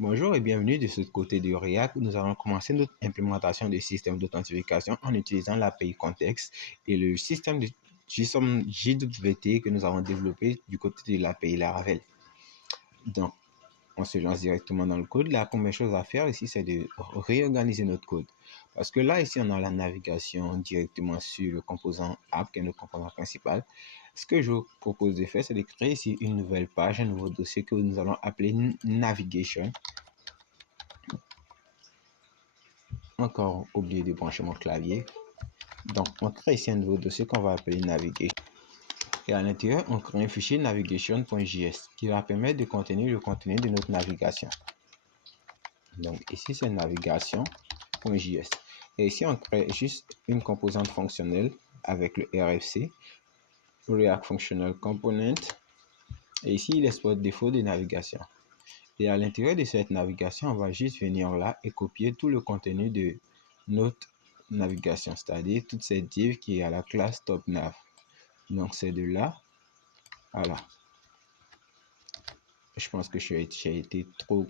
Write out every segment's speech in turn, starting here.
Bonjour et bienvenue de ce côté de React. Nous allons commencer notre implémentation du système d'authentification en utilisant l'API Context et le système de JWT que nous avons développé du côté de l'API Laravel. Donc, on se lance directement dans le code. La première chose à faire ici, c'est de réorganiser notre code. Parce que là, ici, on a la navigation directement sur le composant app, qui est notre composant principal. Ce que je vous propose de faire, c'est de créer ici une nouvelle page, un nouveau dossier que nous allons appeler Navigation. Encore oublié de brancher mon clavier. Donc, on crée ici un nouveau dossier qu'on va appeler Navigation. Et à l'intérieur, on crée un fichier navigation.js qui va permettre de contenir le contenu de notre navigation. Donc, ici, c'est navigation.js. Et ici, on crée juste une composante fonctionnelle avec le RFC, React Functional Component. Et ici, il exploite défaut de navigation. Et à l'intérieur de cette navigation, on va juste venir là et copier tout le contenu de notre navigation, c'est-à-dire toute cette div qui est à la classe TopNav. Donc c'est de là à là. Je pense que j'ai été trop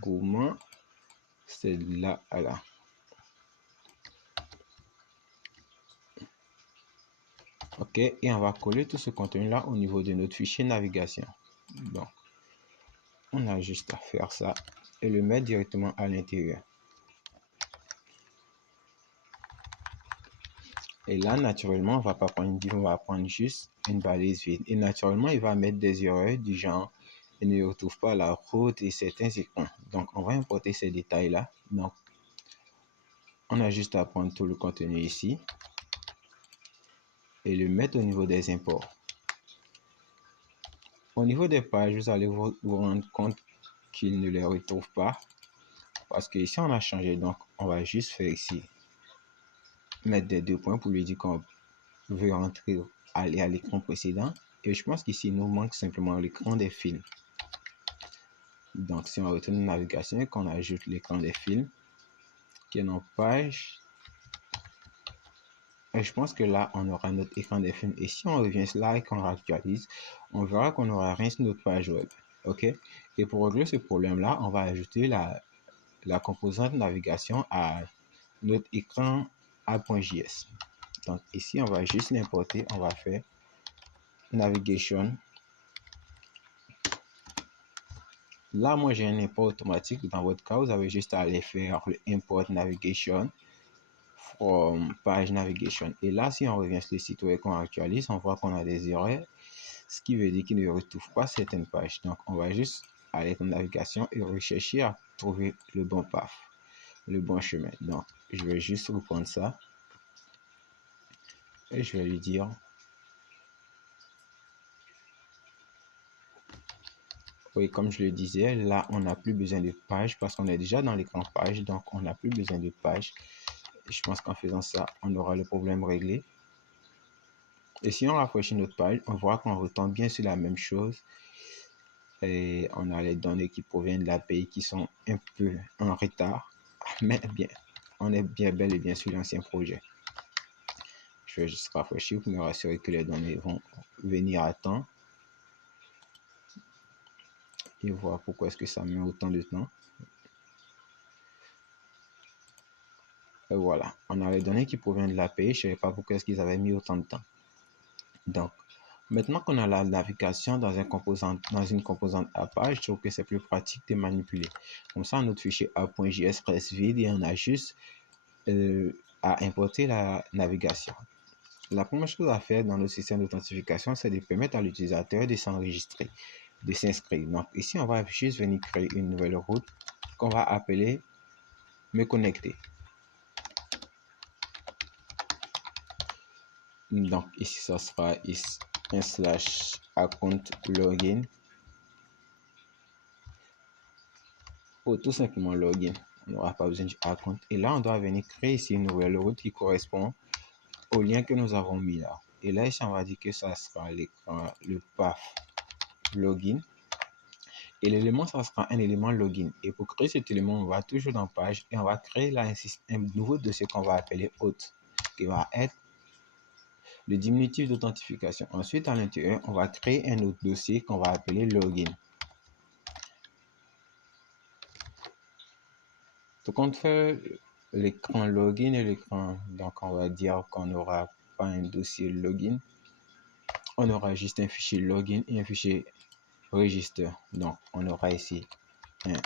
gourmand. C'est de là à là. Ok, et on va coller tout ce contenu là au niveau de notre fichier navigation. Donc, on a juste à faire ça et le mettre directement à l'intérieur. Et là, naturellement, on va pas prendre une div, on va prendre juste une balise vide. Et naturellement, il va mettre des erreurs du genre, il ne retrouve pas la route et certains écrans. Donc, on va importer ces détails-là. Donc, on a juste à prendre tout le contenu ici et le mettre au niveau des imports. Au niveau des pages, vous allez vous rendre compte qu'il ne les retrouve pas parce que ici, on a changé. Donc, on va juste faire ici, mettre des deux points pour lui dire qu'on veut aller à l'écran précédent. Et je pense qu'ici, il nous manque simplement l'écran des films. Donc, si on retourne en navigation et qu'on ajoute l'écran des films, qui est dans page, et je pense que là, on aura notre écran des films. Et si on revient là et qu'on actualise, on verra qu'on n'aura rien sur notre page web. OK? Et pour régler ce problème-là, on va ajouter la composante navigation à notre écran app.js. Donc, ici, on va juste l'importer. On va faire navigation. Là, moi, j'ai un import automatique. Dans votre cas, vous avez juste à aller faire le import navigation from page navigation. Et là, si on revient sur le site web qu'on actualise, on voit qu'on a des erreurs, ce qui veut dire qu'il ne retrouve pas certaines pages. Donc, on va juste aller en navigation et rechercher à trouver le bon path, le bon chemin. Donc, je vais juste reprendre ça et je vais lui dire oui, comme je le disais, là, on n'a plus besoin de page parce qu'on est déjà dans l'écran page, donc on n'a plus besoin de page. Je pense qu'en faisant ça, on aura le problème réglé. Et si on rafraîchit notre page, on voit qu'on retombe bien sur la même chose. Et on a les données qui proviennent de l'API qui sont un peu en retard. Mais bien, on est bien bel et bien sur l'ancien projet. Je vais juste rafraîchir pour me rassurer que les données vont venir à temps. Et voir pourquoi est-ce que ça met autant de temps. Et voilà, on a les données qui proviennent de l'API. Je ne sais pas pourquoi est-ce qu'ils avaient mis autant de temps. Donc, maintenant qu'on a la navigation dans une composante à page, je trouve que c'est plus pratique de manipuler. Comme ça, notre fichier app.js reste vide et on a juste à importer la navigation. La première chose à faire dans le système d'authentification, c'est de permettre à l'utilisateur de s'enregistrer, de s'inscrire. Donc ici, on va juste venir créer une nouvelle route qu'on va appeler me connecter. Donc ici, ça sera un slash account login ou tout simplement login. On n'aura pas besoin du account. Et là, on doit venir créer ici une nouvelle route qui correspond au lien que nous avons mis là. Et là, ici, on va dire que ça sera l'écran, le path login. Et l'élément, ça sera un élément login. Et pour créer cet élément, on va toujours dans page et on va créer là un nouveau dossier qu'on va appeler hôte, qui va être le diminutif d'authentification. Ensuite, à l'intérieur, on va créer un autre dossier qu'on va appeler login. Donc, on fait l'écran login et l'écran, donc on va dire qu'on n'aura pas un dossier login, on aura juste un fichier login et un fichier register. Donc, on aura ici un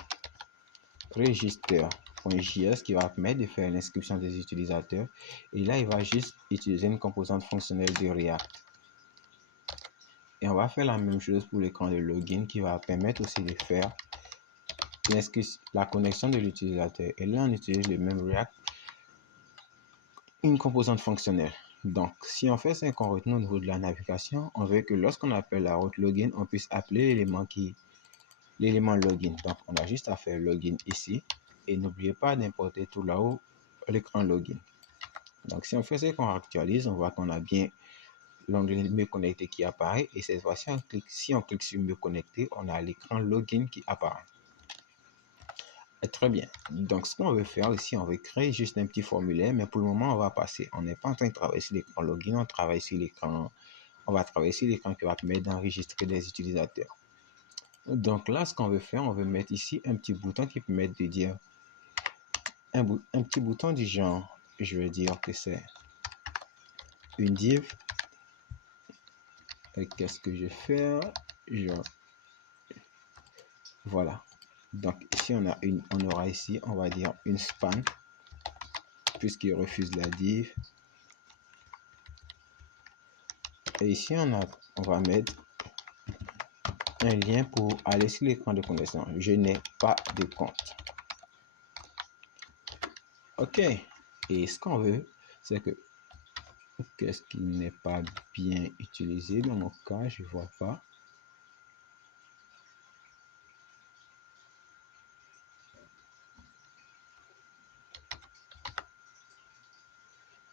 register.js qui va permettre de faire l'inscription des utilisateurs. Et là, il va juste utiliser une composante fonctionnelle de React. Et on va faire la même chose pour l'écran de login qui va permettre aussi de faire la connexion de l'utilisateur. Et là, on utilise le même React, une composante fonctionnelle. Donc, si on fait ça qu'on retient au niveau de la navigation, on veut que lorsqu'on appelle la route login, on puisse appeler l'élément login. Donc, on a juste à faire login ici. Et n'oubliez pas d'importer tout là-haut l'écran login. Donc, si on fait ça qu'on actualise, on voit qu'on a bien l'onglet me connecter qui apparaît. Et cette fois-ci, si on clique sur me connecter, on a l'écran login qui apparaît. Très bien. Donc, ce qu'on veut faire ici, on veut créer juste un petit formulaire, mais pour le moment, on va passer. On n'est pas en train de travailler sur l'écran login, on travaille sur l'écran. On va travailler sur l'écran qui va permettre d'enregistrer des utilisateurs. Donc là, ce qu'on veut faire, on veut mettre ici un petit bouton qui permet de dire un petit bouton du genre, je veux dire que c'est une div. Qu'est-ce que je vais faire? Genre, voilà. Donc ici, on aura ici, on va dire une span, puisqu'il refuse la div. Et ici, on va mettre un lien pour aller sur l'écran de connexion. Je n'ai pas de compte. OK. Et ce qu'on veut, c'est que qu'est-ce qui n'est pas bien utilisé dans mon cas, je vois pas.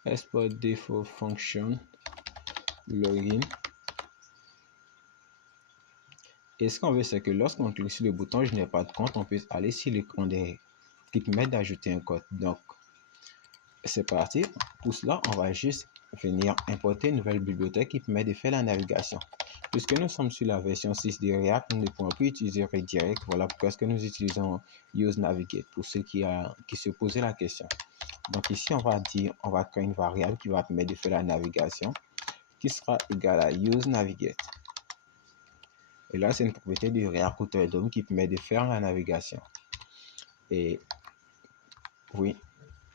Export default function login. Et ce qu'on veut, c'est que lorsqu'on clique sur le bouton je n'ai pas de compte, on puisse aller sur l'écran qui permet d'ajouter un code. Donc, c'est parti. Pour cela, on va juste venir importer une nouvelle bibliothèque qui permet de faire la navigation. Puisque nous sommes sur la version 6 de React, nous ne pouvons plus utiliser redirect. Voilà pourquoi est-ce que nous utilisons useNavigate pour ceux qui se posaient la question. Donc ici, on va créer une variable qui va permettre de faire la navigation qui sera égale à useNavigate. Et là, c'est une propriété du React Router DOM qui permet de faire la navigation. Et oui,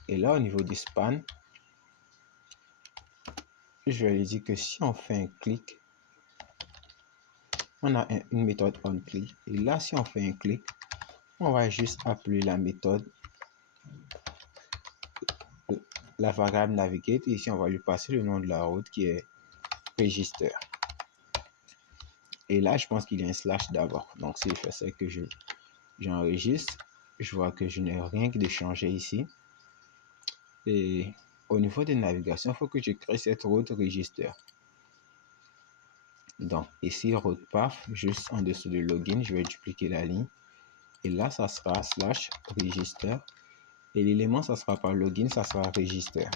et là, au niveau du span, je vais lui dire que si on fait un clic, on a une méthode onClick. Et là, si on fait un clic, on va juste appeler la méthode, la variable navigate. Et ici, on va lui passer le nom de la route qui est register. Et là, je pense qu'il y a un slash d'abord. Donc, si je fais ça que j'enregistre, je vois que je n'ai rien de changer ici. Et au niveau de navigation, il faut que je crée cette route register. Donc, ici, route path, juste en dessous de login, je vais dupliquer la ligne. Et là, ça sera slash register. Et l'élément, ça sera pas login, ça sera register.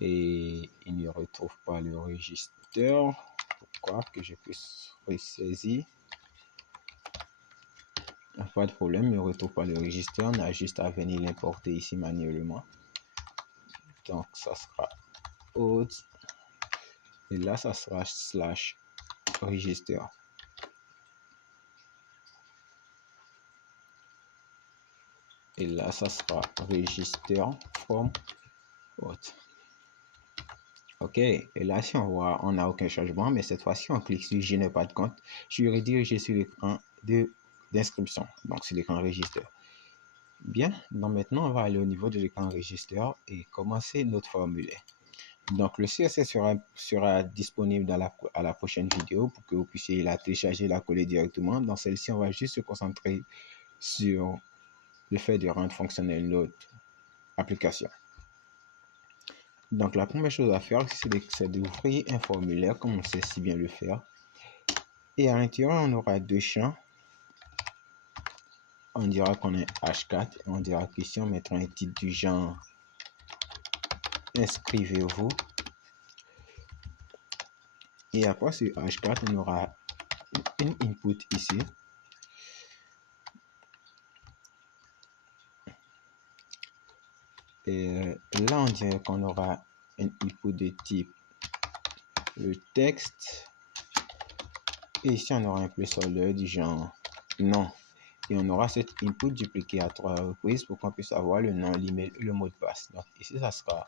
Et il ne retrouve pas le register. Pourquoi que je puisse ressaisir? Pas de problème, il ne retrouve pas le register. On a juste à venir l'importer ici manuellement. Donc, ça sera autre. Et là, ça sera slash register. Et là, ça sera register from autre. OK. Et là, si on voit, on n'a aucun changement, mais cette fois-ci, on clique sur je n'ai pas de compte. Je suis redirigé sur l'écran d'inscription, donc sur l'écran register. Bien, donc maintenant, on va aller au niveau de l'écran register et commencer notre formulaire. Donc, le CSS sera disponible à la prochaine vidéo pour que vous puissiez la télécharger et la coller directement. Dans celle-ci, on va juste se concentrer sur le fait de rendre fonctionnel notre application. Donc, la première chose à faire, c'est d'ouvrir un formulaire comme on sait si bien le faire. Et à l'intérieur, on aura deux champs. On dira qu'on est H4 et on dira qu'ici, on mettra un titre du genre inscrivez-vous. Et après ce H4, on aura une input ici. Et là, on dirait qu'on aura un input de type le texte. Et ici, on aura un placeholder du genre non. Et on aura cet input dupliqué à 3 reprises pour qu'on puisse avoir le nom, l'email et le mot de passe. Donc ici, ça sera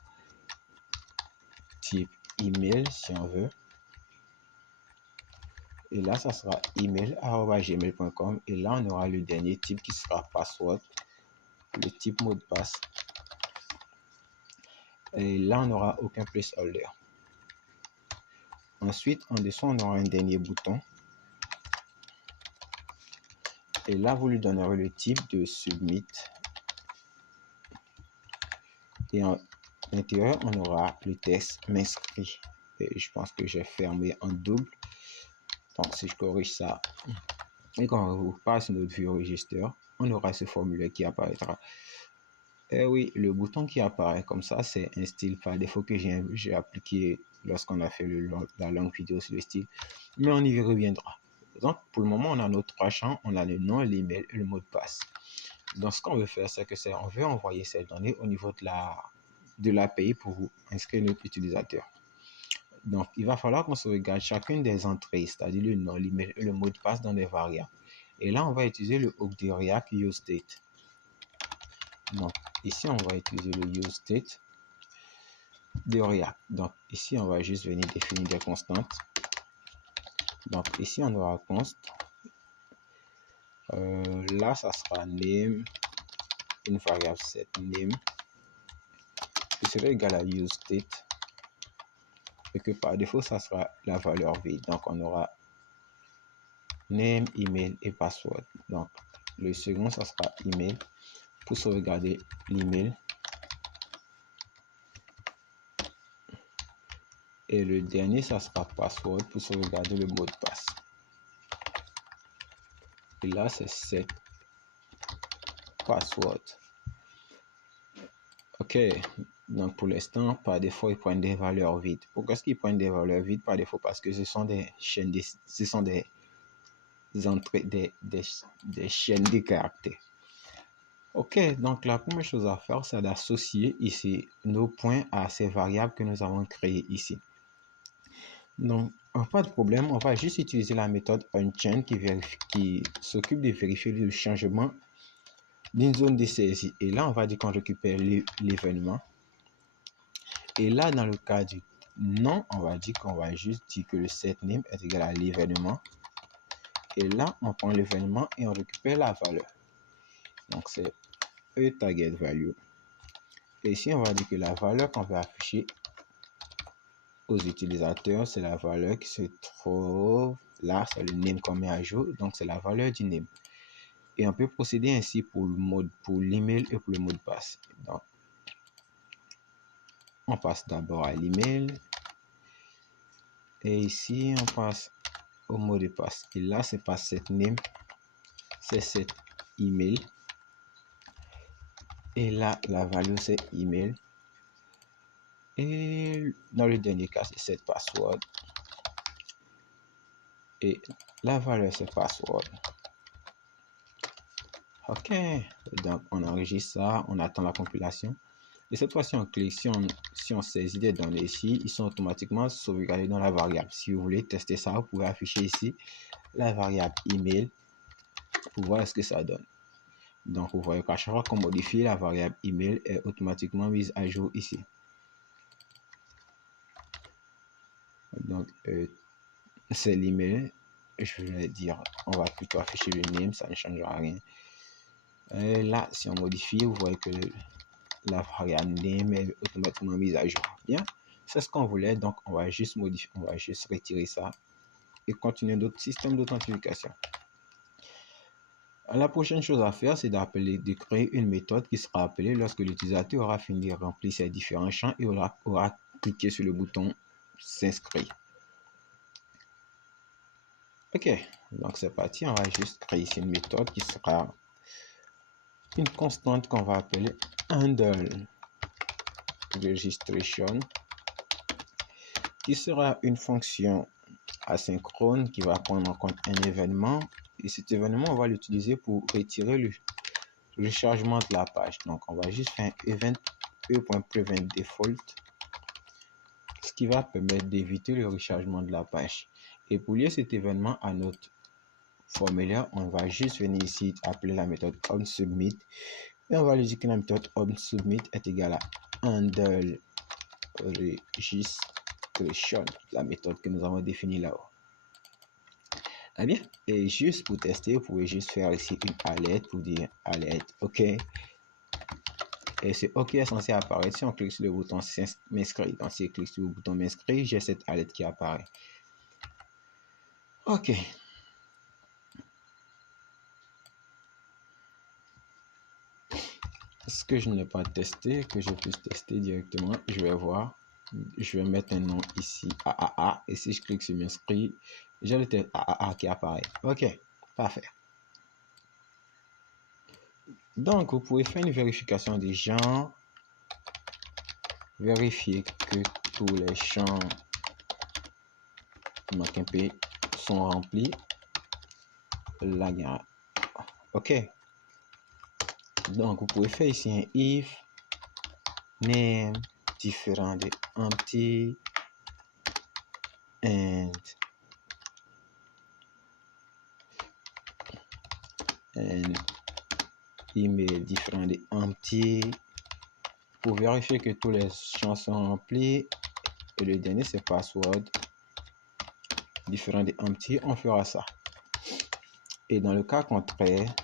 type email si on veut. Et là, ça sera email@gmail.com. Et là, on aura le dernier type qui sera password, le type mot de passe. Et là, on n'aura aucun placeholder. Ensuite, en dessous, on aura un dernier bouton. Et là, vous lui donnerez le type de submit. Et à l'intérieur, on aura le texte m'inscrit. Et je pense que j'ai fermé en double. Donc, si je corrige ça et qu'on vous passe notre vue register, on aura ce formulaire qui apparaîtra. Et oui, le bouton qui apparaît comme ça, c'est un style par défaut que j'ai appliqué lorsqu'on a fait la longue vidéo sur le style. Mais on y reviendra. Donc, pour le moment, on a nos trois champs. On a le nom, l'email et le mot de passe. Donc, ce qu'on veut faire, c'est que on veut envoyer ces données au niveau de l'API pour inscrire notre utilisateur. Donc, il va falloir qu'on sauvegarde chacune des entrées, c'est-à-dire le nom, l'email et le mot de passe dans des variables. Et là, on va utiliser le hook de React useState. Donc, ici, on va utiliser le useState de React. Donc, ici, on va juste venir définir des constantes. Donc, ici, on aura const. Là, ça sera name, une variable set name, qui sera égal à useState. Et que par défaut, ça sera la valeur vide. Donc, on aura name, email et password. Donc, le second, ça sera email pour sauvegarder l'email. Et le dernier, ça sera password pour sauvegarder le mot de passe. Et là, c'est set password. Ok, donc pour l'instant, par défaut, ils prennent des valeurs vides. Pourquoi est-ce qu'ils prennent des valeurs vides par défaut? Parce que ce sont des chaînes, ce sont des entrées, des chaînes de caractères. Ok, donc la première chose à faire, c'est d'associer ici nos points à ces variables que nous avons créées ici. Donc, pas de problème, on va juste utiliser la méthode onChain qui s'occupe de vérifier le changement d'une zone de saisie. Et là, on va dire qu'on récupère l'événement. Et là, dans le cas du nom, on va dire qu'on va juste dire que le setName est égal à l'événement. Et là, on prend l'événement et on récupère la valeur. Donc, c'est eTargetValue. Et ici, on va dire que la valeur qu'on va afficher aux utilisateurs, c'est la valeur qui se trouve là, c'est le name qu'on met à jour. Donc, c'est la valeur du name. Et on peut procéder ainsi pour l'email et pour le mot de passe. Donc, on passe d'abord à l'email. Et ici, on passe au mot de passe. Et là, c'est pas cette name, c'est cet email. Et là, la valeur, c'est email. Et dans le dernier cas, c'est cette password. Et la valeur, c'est password. Ok, donc on enregistre ça, on attend la compilation. Et cette fois-ci, on clique, si on saisit des données ici, ils sont automatiquement sauvegardés dans la variable. Si vous voulez tester ça, vous pouvez afficher ici la variable email pour voir ce que ça donne. Donc, vous voyez qu'à chaque fois qu'on modifie, la variable email est automatiquement mise à jour ici. Donc, c'est l'email. Je vais dire, on va plutôt afficher le name, ça ne changera rien. Et là, si on modifie, vous voyez que la variable name est automatiquement mise à jour. Bien, c'est ce qu'on voulait. Donc, on va juste modifier, on va juste retirer ça et continuer notre système d'authentification. La prochaine chose à faire, c'est de créer une méthode qui sera appelée lorsque l'utilisateur aura fini de remplir ses différents champs et aura cliqué sur le bouton s'inscrire. Ok, donc c'est parti. On va juste créer ici une méthode qui sera une constante qu'on va appeler handle registration, qui sera une fonction asynchrone qui va prendre en compte un événement. Et cet événement, on va l'utiliser pour retirer le chargement de la page. Donc, on va juste faire un event e.prevent-default, ce qui va permettre d'éviter le rechargement de la page. Et pour lier cet événement à notre formulaire, on va juste venir ici appeler la méthode onSubmit et on va lui dire que la méthode onSubmit est égale à handle registration, la méthode que nous avons définie là-haut. Eh bien, et juste pour tester, vous pouvez juste faire ici une alerte pour dire alerte OK. Et ce OK est censé apparaître si on clique sur le bouton m'inscrire. Donc, si je clique sur le bouton m'inscrire, j'ai cette alerte qui apparaît. OK. Ce que je n'ai pas testé, que je puisse tester directement, je vais voir. Je vais mettre un nom ici, AAA. Et si je clique sur m'inscrire, j'ai le test AAA qui apparaît. OK, parfait. Donc, vous pouvez faire une vérification des champs. Vérifier que tous les champs MacMP sont remplis. Là, il y a... OK. Donc, vous pouvez faire ici un if name différent de empty and email différent de empty pour vérifier que tous les champs sont remplis. Et le dernier, c'est password différent de empty. On fera ça. Et dans le cas contraire,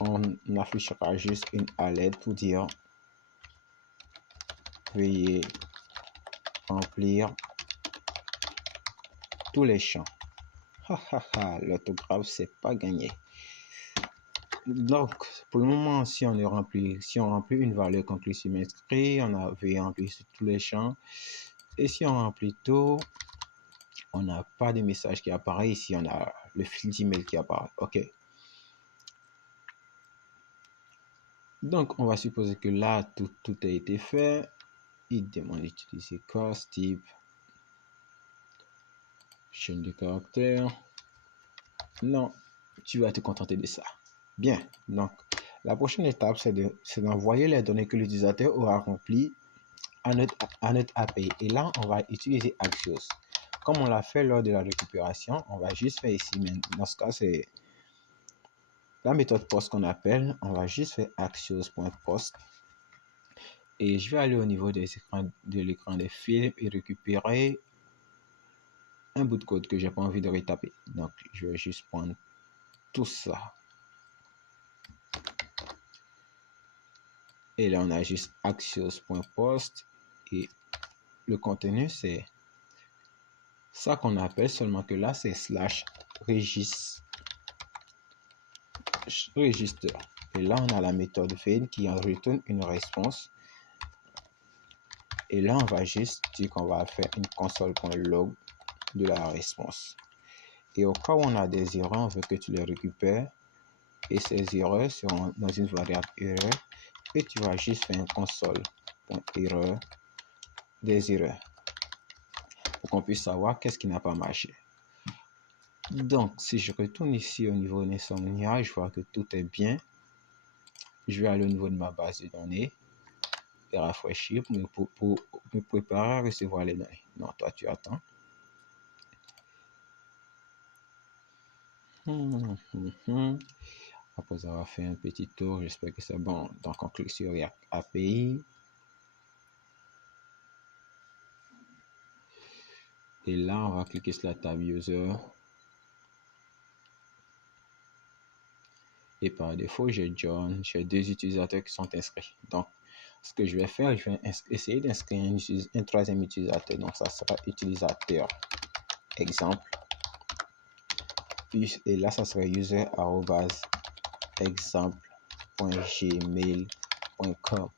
on affichera juste une alerte pour dire veuillez remplir tous les champs. L'orthographe, c'est pas gagné. Donc, pour le moment, si on remplit une valeur conclue sur m'inscrire, on a veuillez remplir tous les champs. Et si on remplit tout, on n'a pas de message qui apparaît. Ici, on a le fil d'email qui apparaît. OK. Donc, on va supposer que là, tout a été fait. Il demande d'utiliser cost type, chaîne de caractères. Non, tu vas te contenter de ça. Bien, donc la prochaine étape, c'est d'envoyer les données que l'utilisateur aura remplies à notre API. Et là, on va utiliser Axios. Comme on l'a fait lors de la récupération, on va juste faire ici, mais dans ce cas, c'est la méthode post qu'on appelle. On va juste faire axios.post. Et je vais aller au niveau de l'écran des films et récupérer un bout de code que j'ai pas envie de retaper. Donc, je vais juste prendre tout ça. Et là, on a juste axios.post et le contenu, c'est ça qu'on appelle, seulement que là, c'est /register. Et là, on a la méthode main qui en retourne une réponse. Et là, on va juste dire qu'on va faire une console.log de la réponse. Et au cas où on a des erreurs, on veut que tu les récupères. Et ces erreurs seront dans une variable erreur. Et tu vas juste faire un console.erreur des erreurs pour qu'on puisse savoir qu'est-ce qui n'a pas marché. Donc, si je retourne ici au niveau de Insomnia, je vois que tout est bien. Je vais aller au niveau de ma base de données et rafraîchir pour me préparer à recevoir les données. Non, toi, tu attends. Après avoir fait un petit tour, j'espère que c'est bon. Donc, on clique sur React API. Et là, on va cliquer sur la table User. Et par défaut, j'ai John, j'ai deux utilisateurs qui sont inscrits. Donc, ce que je vais faire, je vais essayer d'inscrire un troisième utilisateur. Donc, ça sera utilisateur exemple. Puis, et là, ça sera user@exemple.gmail.com.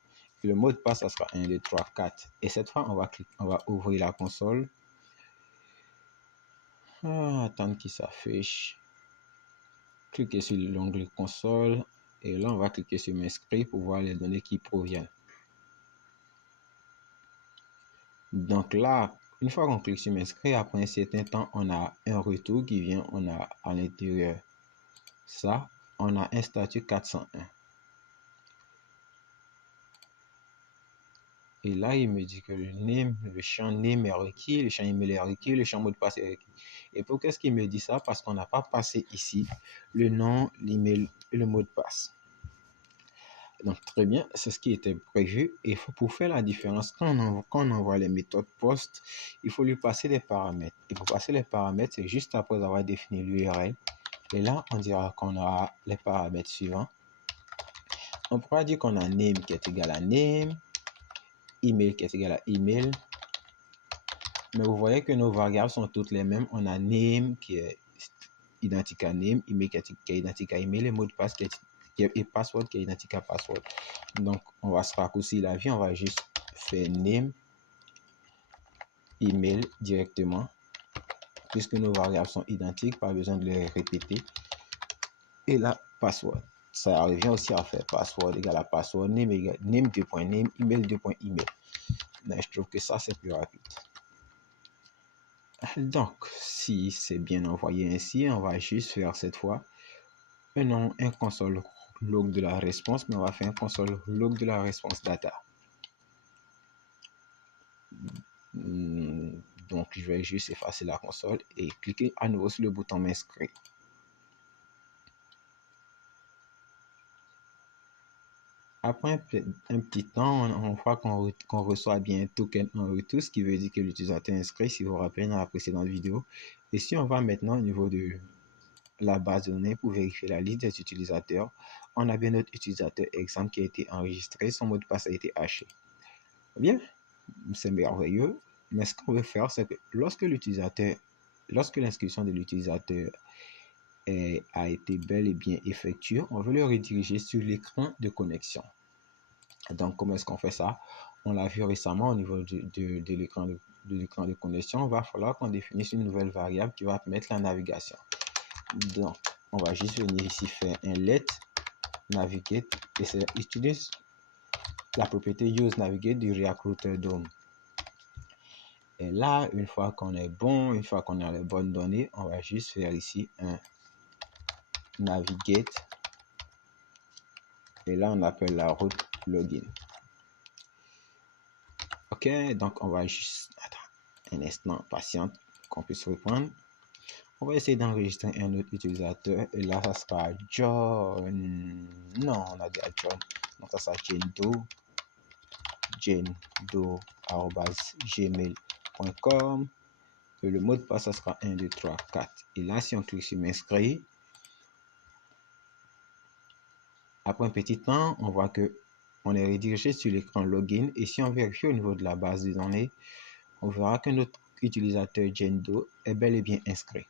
Le mot de passe, ça sera 1, 2, 3, 4. Et cette fois, on va ouvrir la console. Attendre qu'il s'affiche. Cliquez sur l'onglet console. Et là, on va cliquer sur m'inscrire pour voir les données qui proviennent. Donc là, une fois qu'on clique sur m'inscrire, après un certain temps, on a un retour qui vient, on a à l'intérieur ça, on a un statut 401. Et là, il me dit que le champ name est requis, le champ email est requis, le champ mot de passe est requis. Et pourquoi est-ce qu'il me dit ça? Parce qu'on n'a pas passé ici le nom, l'email et le mot de passe. Donc, très bien, c'est ce qui était prévu. Et pour faire la différence, quand on envoie les méthodes POST, il faut lui passer des paramètres. Et pour passer les paramètres, c'est juste après avoir défini l'URL. Et là, on dira qu'on aura les paramètres suivants. On pourra dire qu'on a name qui est égal à name, email qui est égal à email. Mais vous voyez que nos variables sont toutes les mêmes. On a name qui est identique à name, email qui est identique à email, et mot de passe et password qui est identique à password. Donc, on va se raccourcir la vie. On va juste faire name, email directement. Puisque nos variables sont identiques, pas besoin de les répéter. Et là, password. Ça revient aussi à faire password égale à password, name égale name 2.name, email 2.email. Mais je trouve que ça, c'est plus rapide. Donc, si c'est bien envoyé ainsi, on va juste faire cette fois un console log de la réponse, mais on va faire un console log de la réponse data. Donc, je vais juste effacer la console et cliquer à nouveau sur le bouton m'inscrire. Après un petit temps, on voit qu'on reçoit bien un token en retour, ce qui veut dire que l'utilisateur est inscrit, si vous vous rappelez dans la précédente vidéo. Et si on va maintenant au niveau de la base de données pour vérifier la liste des utilisateurs, on a bien notre utilisateur exemple qui a été enregistré, son mot de passe a été haché. Bien, c'est merveilleux, mais ce qu'on veut faire, c'est que lorsque l'inscription de l'utilisateur a été bel et bien effectuée, on veut le rediriger sur l'écran de connexion. Donc, comment est-ce qu'on fait ça? On l'a vu récemment au niveau de l'écran de connexion. Il va falloir qu'on définisse une nouvelle variable qui va permettre la navigation. Donc, on va juste venir ici faire un let navigate et ça utilise la propriété use navigate du React Router DOM. Et là, une fois qu'on est bon, une fois qu'on a les bonnes données, on va juste faire ici un navigate. Et là, on appelle la route login. Ok, donc on va juste attends un instant, patiente, qu'on puisse reprendre. On va essayer d'enregistrer un autre utilisateur. Et là, ça sera John. Non, on a déjà John. Donc, ça sera jendo@gmail.com. Et le mot de passe, ça sera 1, 2, 3, 4. Et là, si on clique sur m'inscrire, après un petit temps, on voit que on est redirigé sur l'écran login. Et si on vérifie au niveau de la base de données, on verra que notre utilisateur Jendo est bel et bien inscrit.